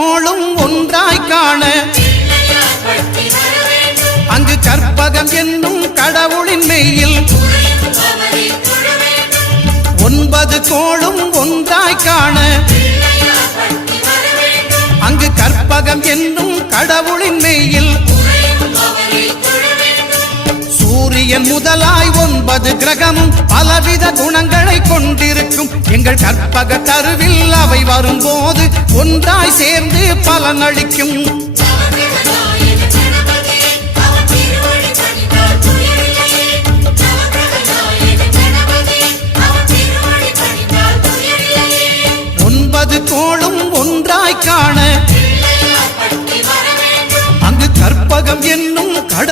கோளும் ஒன்றாய் காண அங்கு கற்பகம் என்னும் கடவுளின் மெய்யில் 9 கோளும் ஒன்றாய் காண அங்கு கற்பகம் என்னும் கடவுளின் மெய்யில் சூரியன் முதலாய் 9 கிரகமும் பலவித குணங்களை கொண்டிருக்கும் எங்கள் கற்பக தருவில் அவை வரும்போது ஒன்றாய் சேர்ந்து பலனளிக்கும்.